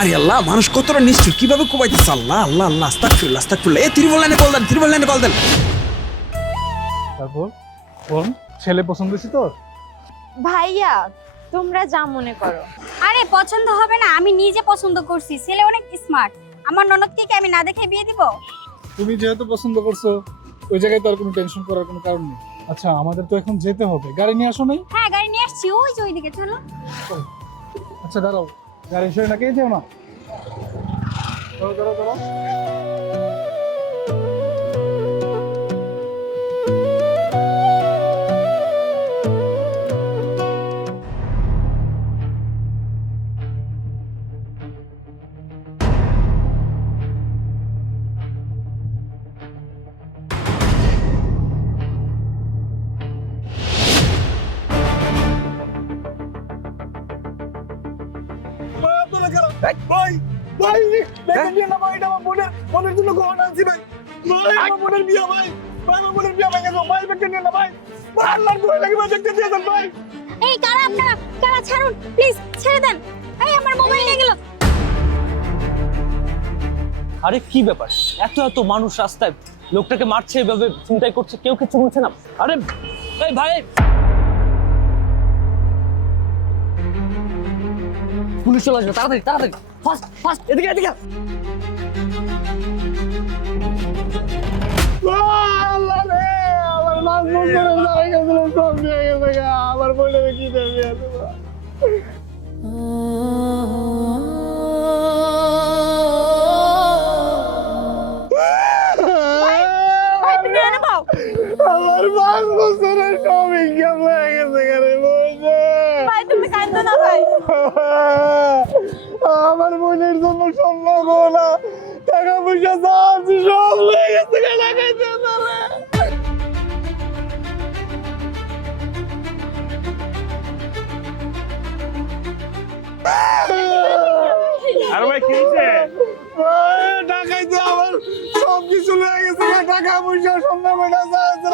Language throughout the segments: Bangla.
আরে আল্লাহ মানুষ কতটা নিশ্চয় কীভাবে কোবাইতেছে? আল্লাহ আল্লাহ আল্লাহ আস্তাগফিরুল্লাহ আস্তাগফিরুল্লাহ। এ ত্রিপল লাইনে কল দেন ত্রিপল লাইনে কল দেন। তারপর বোন ছেলে পছন্দ হয়েছে তোর? ভাইয়া তোমরা যা মনে করো। আরে পছন্দ হবে না আমি নিজে পছন্দ করছি ছেলে অনেক স্মার্ট আমার ননদকে কি আমি না দেখে বিয়ে দিব? তুমি যেহেতু পছন্দ করছ ওই জায়গায় তো আর কোনো টেনশন করার কোনো কারণ নেই। আচ্ছা আমাদের তো এখন যেতে হবে। গাড়ি নিয়ে আসো নাই? হ্যাঁ গাড়ি নিয়ে আসছি ওই যে ওইদিকে চলো। আচ্ছা দাঁড়াও। গাড়ি সরে না কে যেও না চলো চলো দাঁড়াও ভাই ভাই আমার বোনের বিয়া ভাই ভাই দেখেন যে না ভাই? ভাই আল্লাহর ভয় লাগে ভাই দেখতে দিয়েছেন ভাই। এই কারা আপনারা? কারা? ছাড়ুন প্লিজ ছেড়ে দেন। এই আমার মোবাইল নিয়ে গেল। আরে কি ব্যাপার? এত এত মানুষ রাস্তায় লোকটাকে মারছে এভাবে চিন্তাই করছে কেউ কিছু বলছে না আরে এই ভাই! পুলিশ চলে আসবে তাড়াতাড়ি তাড়াতাড়ি। ফাস্ট ফাস্ট এদিকে এদিকে। আমার বছরের জায়গা গেছিল সব দিয়ে গেছে গা। আমার বোনের কি দেবে আমার পাঁচ বছরের সব ইনকাম হয়ে গেছে না আমার বোনের জন্য স্বর্ণ গহনা টাকা পয়সা যা আছে সব লেগে গেছে গা লাগাইতে আর ভাই কি হয়েছে? টাকাইতে আমার সব কিছু লেগে গেছে টাকা পয়সা গহনা যা আছে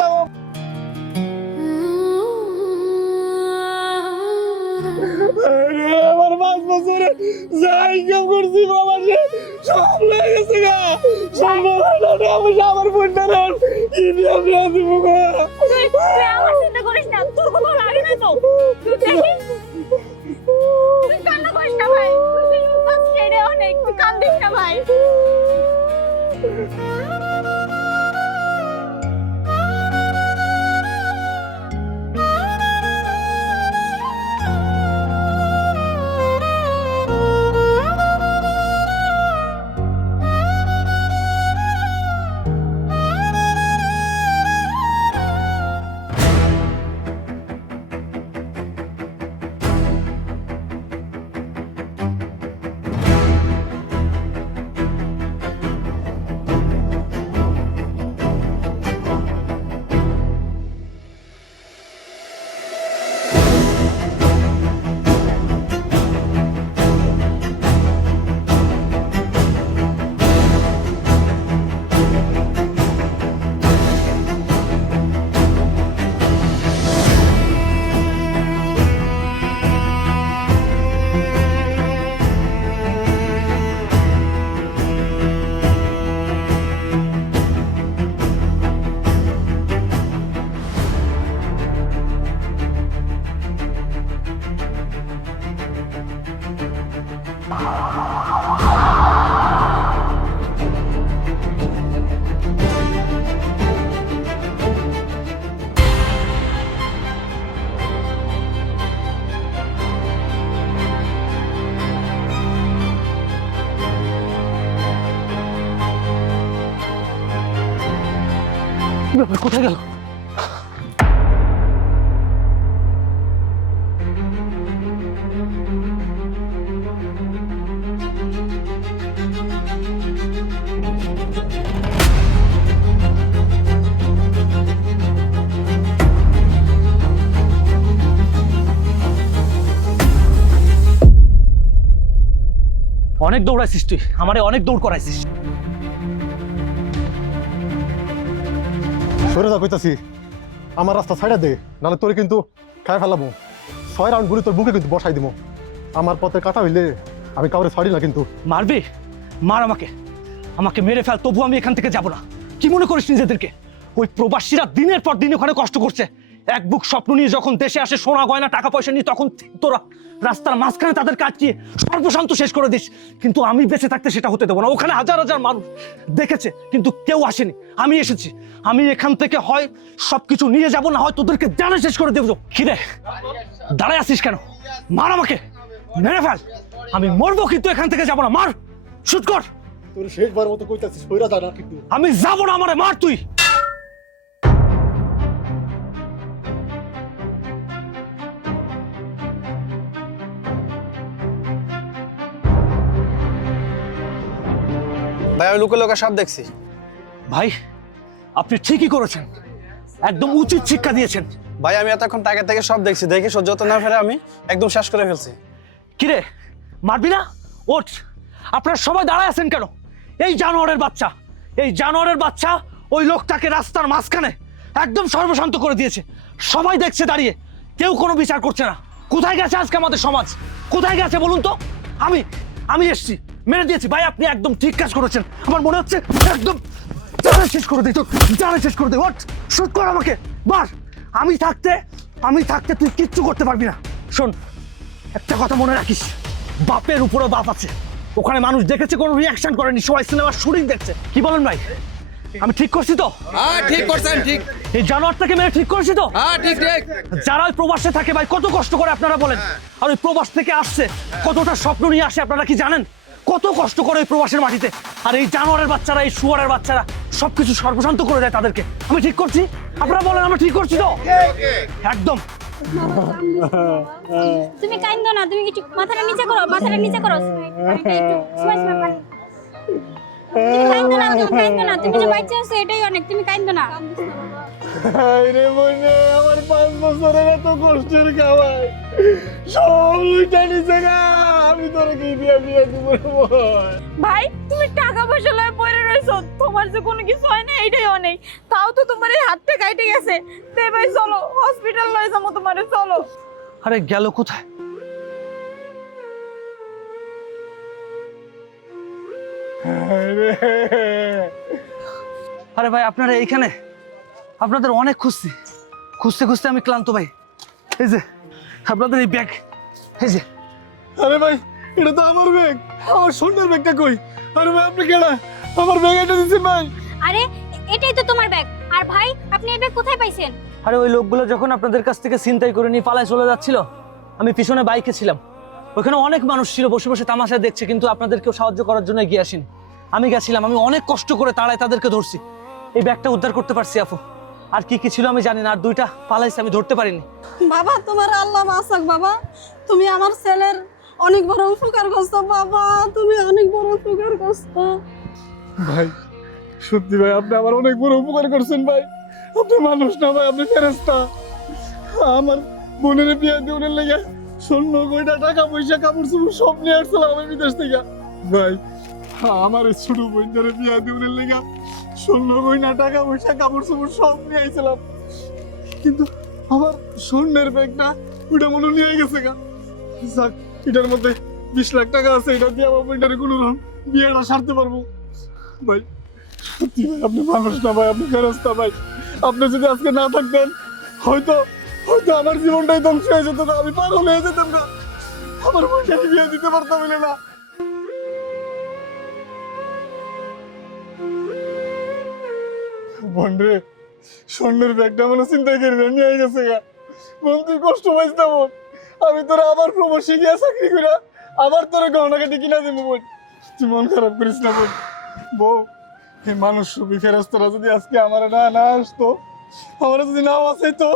আমার পাঁচ বছরে যা ইনকাম করছি বাবা সব লেগে গেছে গা। সম্ভব আমি আমার দিয়ে দিব গা। চিন্তা করিস না তোর কোনো লাগে না তো? তুই দেখিস ভাই? অনেক তুই কান্দিস না ভাই? কোথায় গেল? অনেক দৌড়াইছিস তুই আমারে অনেক দৌড় করাইছিস সরে যা কইতাছি। আমার রাস্তা ছাইড়া দে নাহলে তোরে কিন্তু খাই ফেলাবো। ছয় রাউন্ড গুলি তোর বুকে কিন্তু বসাই দিব আমার পথে কাটা হইলে আমি কাউরে ছাড়ি না কিন্তু। মারবি? মার আমাকে। আমাকে মেরে ফেল তবু আমি এখান থেকে যাব না। কি মনে করিস নিজেদেরকে? ওই প্রবাসীরা দিনের পর দিন ওখানে কষ্ট করছে। এক বুক স্বপ্ন নিয়ে যখন দেশে আসে সোনা গয়না টাকা পয়সা নিয়ে তখন তোরা রাস্তার মাঝখানে তাদের কাজ কাটিয়ে সর্বশান্ত শেষ করে দিস। কিন্তু আমি বেঁচে থাকতে সেটা হতে দেবো না। ওখানে হাজার হাজার মানুষ দেখেছে কিন্তু কেউ আসেনি। আমি এসেছি। আমি এখান থেকে হয় সবকিছু নিয়ে যাব না হয় তোদেরকে জানা শেষ করে দেবো। খিদে? দাঁড়ায় আসিস কেন? মার আমাকে। মেরে ফেল। আমি মরবো কিন্তু এখান থেকে যাব না। মার! শুট কর! তোর শেষবার মতো কইতাছিস যা না কিন্তু। আমি যাব না আমারে। মার তুই! ভাই আমি লুকে লোকা সাপ দেখছি। ভাই আপনি ঠিকই করেছেন। একদম উচিত শিক্ষা দিয়েছেন। ভাই আমি এতক্ষণ টাকা থেকে সব দেখছি। দেখে সহ্য হতে না ফেলে আমি একদম শেষ করে ফেলছি। কিরে মারবি না? ওঠ। আপনারা সবাই দাঁড়ায় আছেন কেন? এই জানোয়ারের বাচ্চা এই জানোয়ারের বাচ্চা ওই লোকটাকে রাস্তার মাঝখানে একদম সর্বশান্ত করে দিয়েছে। সবাই দেখছে দাঁড়িয়ে। কেউ কোনো বিচার করছে না। কোথায় গেছে আজকে আমাদের সমাজ? কোথায় গেছে বলুন তো? আমি আমি এসছি। মেরে দিয়েছি ভাই আপনি একদম ঠিক কাজ করেছেন। আমার মনে হচ্ছে একদম জানে শেষ করে দিই তো জানে শেষ করে দিই। ওঠ শুট কর আমাকে। বাস আমি থাকতে আমি থাকতে তুই কিচ্ছু করতে পারবি না। শোন একটা কথা মনে রাখিস। বাপের উপরে বাপ আছে। ওখানে মানুষ দেখেছে কোনো রিয়াকশন করেনি। সবাই সিনেমার শুটিং দেখছে। কি বলেন ভাই? আমি ঠিক করছি তো? হ্যাঁ ঠিক করছেন ঠিক। এই জানোয়ারটাকে মেরে ঠিক করছি তো? হ্যাঁ ঠিক ঠিক। যারা ওই প্রবাসে থাকে ভাই কত কষ্ট করে আপনারা বলেন। আর ওই প্রবাস থেকে আসছে কতটা স্বপ্ন নিয়ে আসে আপনারা কি জানেন? কত কষ্ট করে ওই প্রবাসের মাটিতে আর এই জানোয়ারের বাচ্চারা, এই শুয়ারের বাচ্চারা সবকিছু সর্বশান্ত করে দেয় তাদেরকে। আমি ঠিক করছি? আপনারা বলেন, আমরা ঠিক করছি তো? একদম। তুমি কাইন্দো না, তুমি একটু মাথাটা নিচে করো, মাথাটা নিচে করো। তুমি কাইন্দো না, তুমি কাইন্দো না, তুমি যে আছো এটাই অনেক, তুমি কাইন্দো না। রে বইনে আমার পাঁচ বছরের এত কষ্টের খাওয়াই সব উইটা নিছে গা আমি তোরে কি দিয়ে বিয়ে দিব ভাই ভাই তুমি টাকা পয়সা লয়ে পড়ে রইছো তোমার যে কোনো কিছু হয় না এইটাই অনেক। তাও তো তোমার এই হাতটা কাইটে গেছে। তে ভাই চলো হসপিটাল লয়ে যাব তোমারে চলো। আরে গেল কোথায়? আরে ভাই আপনারা এইখানে? আপনাদের অনেক খুঁজছি। খুঁজতে খুঁজতে আমি ক্লান্ত ভাই। এই যে আপনাদের এই ব্যাগ এই যে। আরে ভাই এটা তো আমার ব্যাগ আমার সোনার ব্যাগটা কই? আরে ভাই আপনি কেডা? আমার ব্যাগ এটা দিছেন ভাই। আরে এটাই তো তোমার ব্যাগ আর ভাই আপনি এই ব্যাগ কোথায় পাইছেন? আরে ওই লোকগুলো যখন আপনাদের কাছ থেকে ছিনতাই করে নিয়ে পালায় চলে যাচ্ছিল আমি পিছনে বাইকে ছিলাম। ওখানে অনেক মানুষ ছিল বসে বসে তামাশা দেখছে কিন্তু আপনাদেরকেও সাহায্য করার জন্য এগিয়ে আসেন। আমি গেছিলাম আমি অনেক কষ্ট করে তাড়ায় তাদেরকে ধরছি। এই ব্যাগটা উদ্ধার করতে পারছি আপু আর কি কি ছিল আমি জানি না আর দুইটা পালাইছে আমি ধরতে পারিনি। বাবা তোমার আল্লাহ বাঁচাক বাবা। তুমি আমার ছেলের অনেক বড় উপকার করছ বাবা তুমি অনেক বড় উপকার করছ। ভাই সত্যি ভাই আপনি আমার অনেক বড় উপকার করছেন ভাই। আপনি মানুষ না ভাই আপনি ফেরেস্তা আমার বোনের বিয়ে দেওয়ার লেগে স্বর্ণ গয়না টাকা পয়সা কাপড় চোপড় সব নিয়ে আসছিলাম আমি বিদেশ থেকে। ভাই আমার ছোট বোনের বিয়ে দেওয়ার লেগে স্বর্ণ গয়না টাকা পয়সা, কাপড় চোপড় সব নিয়ে আইছিলাম। কিন্তু আমার স্বর্ণের ব্যাগটা ওটা মনে নিয়ে গেছে গা। যাক, এটার মধ্যে বিশ লাখ টাকা আছে, এটা দিয়ে আমার বোনটারে কোনো রকম বিয়েটা সারতে পারব। ভাই, সত্যি ভাই, আপনি মানুষ না ভাই, আপনি ফেরস্তা ভাই। আপনি যদি আজকে না থাকতেন, হয়তো হয়তো আমার জীবনটাই ধ্বংস হয়ে যেত না, আমি পাগল হয়ে যেতাম না। আমার বোনটাকে বিয়ে দিতে পারতাম না। বোন রে স্বর্ণের ব্যাগটা মনে চিন্তা করি না নিয়ে গেছে গা। বোন তুই কষ্ট পাইস না বোন আমি তোরা আবার প্রবাসী গিয়া চাকরি করে আবার তোরা গহনা কাটি কিনা দিব বোন তুই মন খারাপ করিস না বোন বউ এই মানুষ সুবি ফেরস্তরা যদি আজকে আমার না না আসতো, আমার যদি নাও আসে তো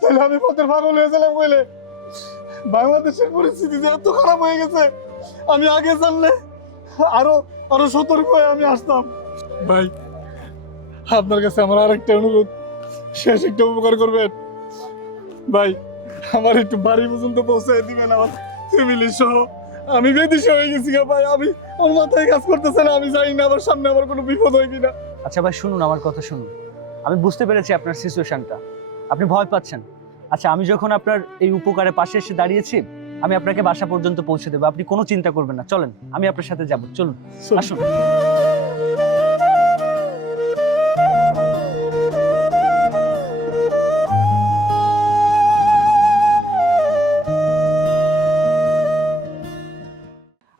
তাহলে আমি পথের পাগল হয়ে গেলাম বলে বাংলাদেশের পরিস্থিতি যে এত খারাপ হয়ে গেছে, আমি আগে জানলে আরও আরও সতর্ক হয়ে আমি আসতাম। ভাই আপনার কাছে আমার আরেকটা অনুরোধ। শেষ একটা উপকার করবেন। ভাই আমার একটু বাড়ি পর্যন্ত পৌঁছায় দিবেন আমার ফ্যামিলি সহ। আমি বেদিশে হয়ে গেছি ভাই আমি আমার মাথায় কাজ করতেছে না আমি জানি না আমার সামনে আমার কোনো বিপদ হয় কিনা। আচ্ছা ভাই শুনুন আমার কথা শুনুন। আমি বুঝতে পেরেছি আপনার সিচুয়েশনটা আপনি ভয় পাচ্ছেন। আচ্ছা আমি যখন আপনার এই উপকারের পাশে এসে দাঁড়িয়েছি আমি আপনাকে বাসা পর্যন্ত পৌঁছে দেবো। আপনি কোনো চিন্তা করবেন না। চলেন আমি আপনার সাথে যাব। চলুন। আসুন।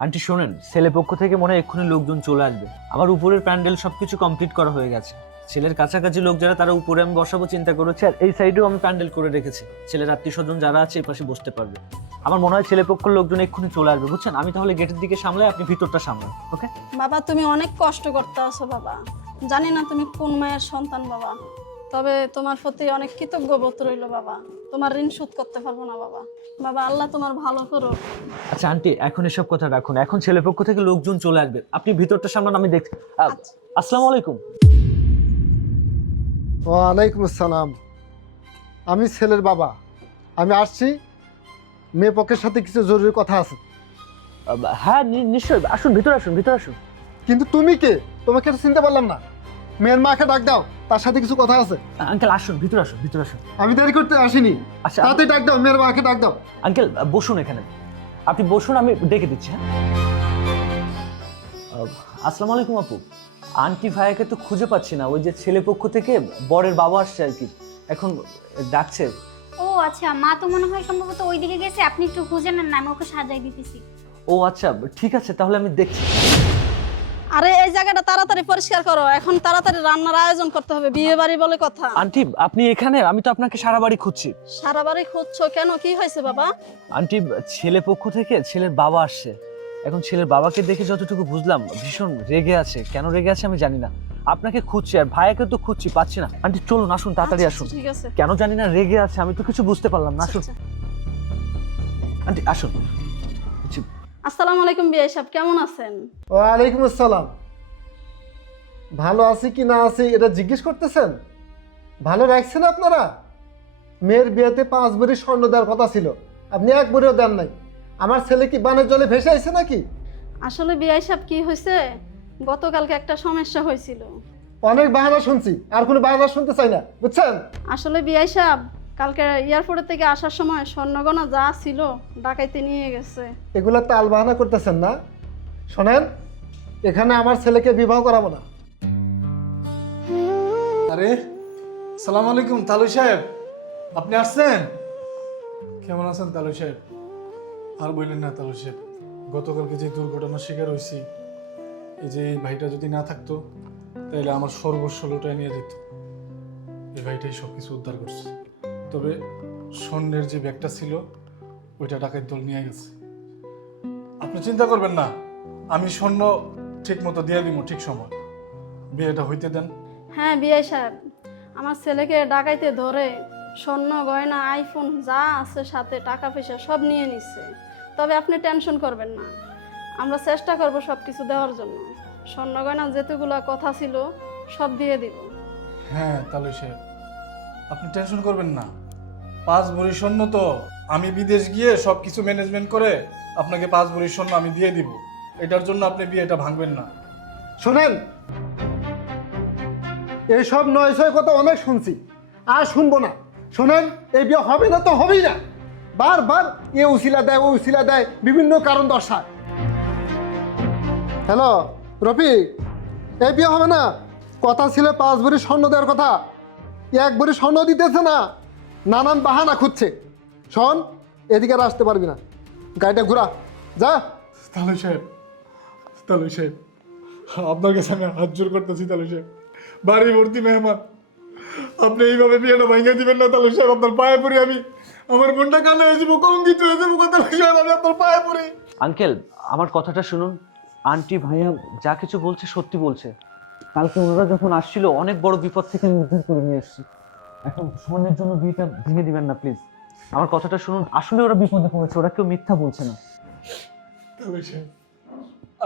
আন্টি, শোনেন ছেলে পক্ষ থেকে মনে হয় এক্ষুনি লোকজন চলে আসবে। আমার উপরের প্যান্ডেল সবকিছু কমপ্লিট করা হয়ে গেছে। ছেলের কাছাকাছি লোক যারা, তারা উপরে আমি বসাবো, চিন্তা করেছি, আর এই সাইডেও আমি প্যান্ডেল করে রেখেছি। ছেলের আত্মীয় স্বজন যারা আছে এই পাশে বসতে পারবে। আমার মনে হয় ছেলে পক্ষের লোকজন এক্ষুনি চলে আসবে, বুঝছেন? আমি তাহলে গেটের দিকে সামলাই, আপনি ভিতরটা সামলাই ওকে? বাবা, তুমি অনেক কষ্ট করতে আছো, বাবা। জানি না তুমি কোন মায়ের সন্তান, বাবা। তবে তোমার প্রতি অনেক কৃতজ্ঞ বোধ রইল, বাবা। তোমার ঋণ শোধ করতে পারব না, বাবা। বাবা আল্লাহ তোমার ভালো করো আচ্ছা আন্টি এখন এসব কথা রাখুন। এখন ছেলে পক্ষ থেকে লোকজন চলে আসবে। আপনি ভিতরটা সামলান আমি দেখছি। আহ, আসসালামু আলাইকুম। ওয়ালাইকুম আসসালাম। আমি ছেলের বাবা। আমি আসছি। মেয়ে পক্ষের সাথে কিছু জরুরি কথা আছে। হ্যাঁ নি- নিশ্চয়ই। আসুন ভিতরে আসুন ভিতরে আসুন। কিন্তু তুমি কে? তোমাকে এটা চিনতে পারলাম না। মেয়ের মাকে ডাক দাও তার সাথে কিছু কথা আছে। আঙ্কেল আসুন ভিতরে আসুন ভিতরে আসুন। আমি দেরি করতে আসিনি। আচ্ছা তাতে ডাক দাও মেয়ের মাকে ডাক দাও। আঙ্কেল বসুন এখানে। আপনি বসুন আমি ডেকে দিচ্ছি হ্যাঁ? আসসালামু আলাইকুম আপু। আন্টি ভাইয়াকে তো খুঁজে পাচ্ছি না ওই যে ছেলে পক্ষ থেকে বরের বাবা আসছে আর কি। এখন ডাকছে। ও আচ্ছা মা তো মনে হয় সম্ভবত ওইদিকে গেছে আপনি একটু খুঁজে নেন না আমি ওকে সাজাই দিতেছি। ও আচ্ছা ঠিক আছে তাহলে আমি দেখছি। আরে এই জায়গাটা তাড়াতাড়ি পরিষ্কার করো। এখন তাড়াতাড়ি রান্নার আয়োজন করতে হবে বিয়ে বাড়ি বলে কথা। আন্টি আপনি এখানে আমি তো আপনাকে সারা বাড়ি খুঁজছি। সারা বাড়ি খুঁজছো কেন? কি হয়েছে বাবা? আন্টি ছেলে পক্ষ থেকে ছেলের বাবা আসছে। এখন ছেলের বাবাকে দেখে যতটুকু বুঝলাম ভীষণ রেগে আছে। কেন রেগে আছে আমি জানি না। আপনাকে খুঁজছি আর ভাইয়াকে তো খুঁজছি পাচ্ছি না। আন্টি চলুন আসুন তাড়াতাড়ি আচ্ছা, আসুন। ঠিক আছে। কেন জানি না রেগে আছে আমি তো কিছু বুঝতে পারলাম না আসুন। আচ্ছা। আন্টি আসুন। আসসালামু আলাইকুম বিয়ে সাহেব কেমন আছেন? ওয়ালাইকুম আসসালাম। ভালো আছি কি না আছি এটা জিজ্ঞেস করতেছেন? ভালো রাখছেন আপনারা? মেয়ের বিয়েতে পাঁচ ভরি স্বর্ণ দেওয়ার কথা ছিল আপনি এক ভরিও দেন নাই। আমার ছেলে কি বানের জলে ভেসে আইছে নাকি? আসলে বিয়ে সাহেব কি হয়েছে গতকালকে একটা সমস্যা হয়েছিল অনেক বাহানা শুনছি আর কোনো বাহানা শুনতে চাই না বুঝছেন? আসলে বিআই সাহেব কালকে এয়ারপোর্ট থেকে আসার সময় স্বর্ণগণা যা ছিল ডাকাইতে নিয়ে গেছে। এগুলো তাল বাহানা করতেছেন না। শোনেন এখানে আমার ছেলেকে বিবাহ করাবো না। আরে সালাম আলাইকুম তালু সাহেব। আপনি আসছেন? কেমন আছেন তালু সাহেব? আর বললেন না তালু সাহেব গতকালকে যে দুর্ঘটনার শিকার হয়েছি এই যে ভাইটা যদি না থাকতো তাহলে আমার সর্বস্ব লোটায় নিয়ে যেত। এই ভাইটাই সব কিছু উদ্ধার করছে। তবে স্বর্ণের যে ব্যাগটা ছিল ওইটা ডাকাত দল নিয়ে গেছে। আপনি চিন্তা করবেন না আমি স্বর্ণ ঠিক মতো দিয়ে দিব ঠিক সময়। বিয়েটা হইতে দেন। হ্যাঁ বিআই সাহেব। আমার ছেলেকে ডাকাইতে ধরে স্বর্ণ গয়না আইফোন যা আছে সাথে টাকা পয়সা সব নিয়ে নিচ্ছে তবে আপনি টেনশন করবেন না। আমরা চেষ্টা করব সব কিছু দেওয়ার জন্য। স্বর্ণ গয়না যেতুগুলো কথা ছিল সব দিয়ে দিব। হ্যাঁ তাহলে সে আপনি টেনশন করবেন না। পাঁচ ভরি স্বর্ণ তো আমি বিদেশ গিয়ে সব কিছু ম্যানেজমেন্ট করে আপনাকে পাঁচ ভরি স্বর্ণ আমি দিয়ে দিব। এটার জন্য আপনি বিয়েটা ভাঙবেন না। শোনেন এইসব নয় ছয় কথা অনেক শুনছি, আর শুনব না। শোনেন, এই বিয়ে হবে না তো হবেই না। বারবার এ উসিলা দেয়, ও উসিলা দেয়, বিভিন্ন কারণ দর্শায়। হ্যালো, রফিক, এই বিয়ে হবে না? কথা ছিল পাঁচ ভরি স্বর্ণ দেওয়ার কথা। এক ভরি স্বর্ণ দিতেছে না। নানান বাহানা খুঁজছে। শোন এদিকে আর আসতে পারবি না। গাড়িটা ঘোরা। যা। তাহলে সাহেব তাহলে সাহেব আপনার কাছে আমি হাত জোর করতেছি তাহলে সাহেব। বাড়ি ভর্তি মেহমান। আপনি এইভাবে বিয়েটা ভাঙিয়ে দিবেন না তাহলে সাহেব আপনার পায়ে পড়ি আমি। আমার মনটা কান্না হয়ে যাব কলঙ্কিত হয়ে যাব কথা সাহেব আমি আপনার পায়ে পড়ি। আঙ্কেল আমার কথাটা শুনুন। আন্টি ভাইয়া যা কিছু বলছে সত্যি বলছে। কালকে ওনারা যখন আসছিল, অনেক বড় বিপদ থেকে আমি উদ্ধার করে নিয়ে আসছি। এখন স্বর্ণের জন্য বিয়েটা ভেঙে দিবেন না প্লিজ আমার কথাটা শুনুন, আসলে ওরা বিপদে পড়েছে, ওরা কেউ মিথ্যা বলছে না।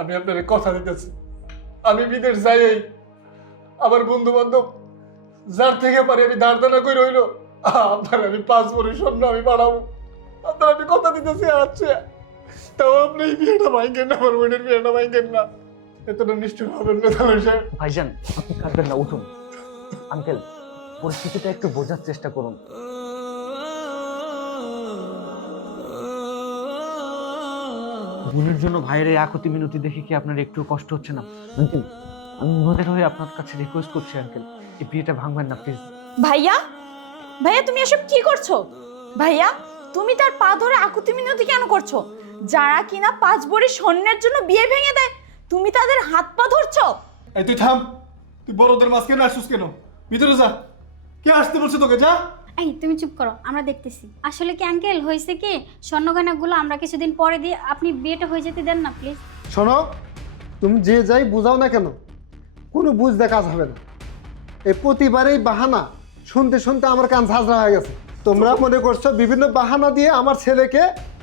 আমি আপনার কথা দিতেছি। আমি বিদেশ যাই আমার বন্ধু বান্ধব যার থেকে পারি আমি ধার দানা করে রইল, আপনার আমি পাঁচ ভরি স্বর্ণ আমি বাড়াবো। আপনার আমি কথা দিতেছি আচ্ছা। তাও আপনি বিয়েটা ভাঙেন না, আমার বোনের বিয়েটা ভাঙেন না। এতটা নিষ্ঠুর হবেন না তাহলে সাহেব ভাইজান আপনি কাঁদবেন না উঠুন। আঙ্কেল পরিস্থিতিটা একটু বোঝার চেষ্টা করুন। জন্য ভাইয়ের এই আকতি মিনতি দেখে কি আপনার একটু কষ্ট হচ্ছে না? আঙ্কেল আমি ওনাদের হয়ে আপনার কাছে রিকোয়েস্ট করছি আঙ্কেল। এই বিয়েটা ভাঙবেন না প্লিজ ভাইয়া? ভাইয়া তুমি এসব কি করছ? ভাইয়া তুমি তার পা ধরে আকুতি মিনতি কেন করছ? যারা কিনা পাঁচ ভরি স্বর্ণের জন্য বিয়ে ভেঙে দেয় তুমি তাদের হাত পা ধরছো? এই তুই থাম। তুই বড়দের মাঝখানে আসছিস কেন? ভিতরে যা। কে আসতে বলছে তোকে? যা। এই তুমি চুপ করো আমরা দেখতেছি। আসলে কি আঙ্কেল হয়েছে কি? স্বর্ণগয়নাগুলো আমরা কিছুদিন পরে দিয়ে আপনি বিয়েটা হয়ে যেতে দেন না প্লিজ শোনো তুমি যে যাই বুঝাও না কেন কোনো বুঝতে কাজ হবে না। এই প্রতিবারেই বাহানা শুনতে শুনতে আমার কান ঝাঁঝরা হয়ে গেছে। তোমরা মনে করছ বিভিন্ন বাহানা দিয়ে আমার ছেলেকে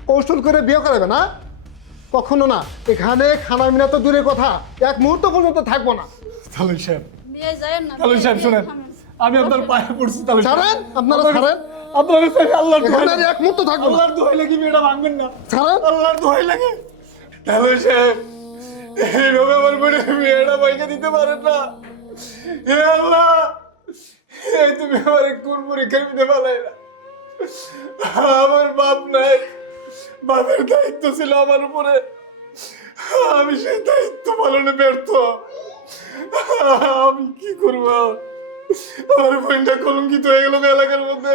কৌশল করে বিয়ে করাবে না? কখনো না। এখানে খানা মিনা তো দূরের কথা। এক মুহূর্ত পর্যন্ত থাকব না। তাহলে সাহেব বিয়ে যায় না তাহলে সাহেব শোনেন আমি আপনার পায়ে পড়ছি তাহলে ছাড়েন আপনারা ছাড়েন। আপনার কাছে আল্লাহর দোহাই এখানে এক মুহূর্ত থাকব না। আল্লাহর দোহাই লাগে বিয়েটা ভাঙবেন না। ছাড়েন। আল্লাহর দোহাই লাগে। তাহলে সাহেব এইভাবে আমার বোনের বিয়েটা ভাইকে দিতে পারেন না। হে আল্লাহ এই তুমি আমার কোন পরীক্ষা দিতে পারলে না? আমার বাপ নাই। বাপের দায়িত্ব ছিল আমার উপরে। আমি সেই দায়িত্ব পালনে ব্যর্থ। আমি কি করব? আমার বোনটা কলঙ্কিত হয়ে গেল এলাকার মধ্যে।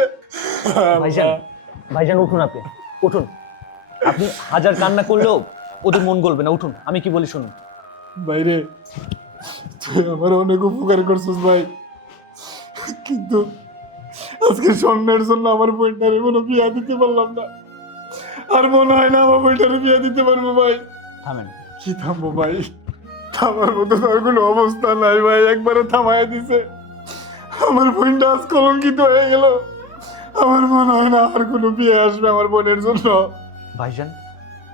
ভাইজান ভাইজান উঠুন আপনি। উঠুন। আপনি হাজার কান্না করলেও ওদের মন গলবে না। উঠুন আমি কি বলি শুনুন। বাইরে তুই আমার অনেক উপকার করছিস ভাই। কিন্তু আজকে স্বর্ণের জন্য আমার বইটারে কোনো বিয়া দিতে পারলাম না। আর মনে হয় না আমার বইটারে বিয়া দিতে পারব ভাই। থামেন। কি থামবো ভাই? থামার মতো তো আর কোনো অবস্থা নাই ভাই একবারে থামায় দিছে। আমার বোনটা আজ কলঙ্কিত হয়ে গেল। আমার মনে হয় না আর কোনো বিয়ে আসবে আমার বোনের জন্য। ভাইজান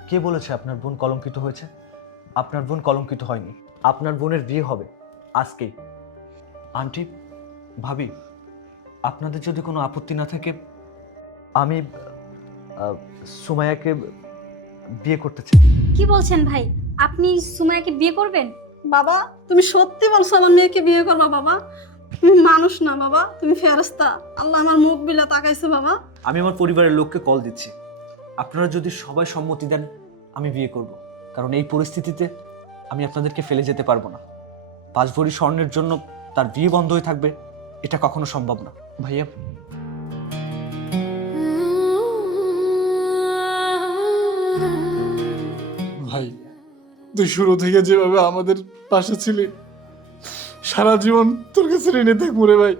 কে বলেছে আপনার বোন কলঙ্কিত হয়েছে? আপনার বোন কলঙ্কিত হয়নি। আপনার বোনের বিয়ে হবে আজকেই আন্টি ভাবি আপনাদের যদি কোনো আপত্তি না থাকে আমি আহ, সুমাইয়াকে বিয়ে করতে চাই। কি বলছেন ভাই? আপনি সুমায়াকে বিয়ে করবেন? বাবা তুমি সত্যি বলছো আমার মেয়েকে বিয়ে করবা বাবা? তুমি মানুষ না বাবা তুমি ফেরস্তা আল্লাহ আমার মুখ বিলা তাকাইছে বাবা। আমি আমার পরিবারের লোককে কল দিচ্ছি। আপনারা যদি সবাই সম্মতি দেন আমি বিয়ে করব। কারণ এই পরিস্থিতিতে আমি আপনাদেরকে ফেলে যেতে পারব না। পাঁচ ভরি স্বর্ণের জন্য তার বিয়ে বন্ধ হয়ে থাকবে এটা কখনো সম্ভব না। ভাইয়া তুই শুরু থেকে যেভাবে আমাদের পাশে ছিলি, সারা জীবন তোর কাছে ঋণে থাকব রে ভাই।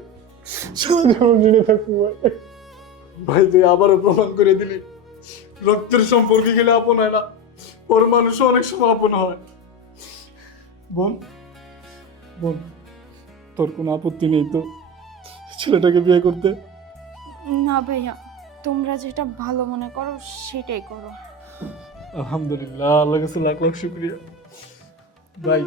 সারা জীবন ঋণে থাকব ভাই। ভাই, তুই আবারও প্রমাণ করে দিলি, রক্তের সম্পর্কে গেলে আপন হয় না, ওর মানুষও অনেক সময় আপন হয়। বোন বোন, তোর কোনো আপত্তি নেই তো ছেলেটাকে বিয়ে করতে? না ভাইয়া, তোমরা যেটা ভালো মনে করো, সেটাই করো। আলহামদুলিল্লাহ আল্লাহ কাছে লাখ লাখ শুক্রিয়া। ভাই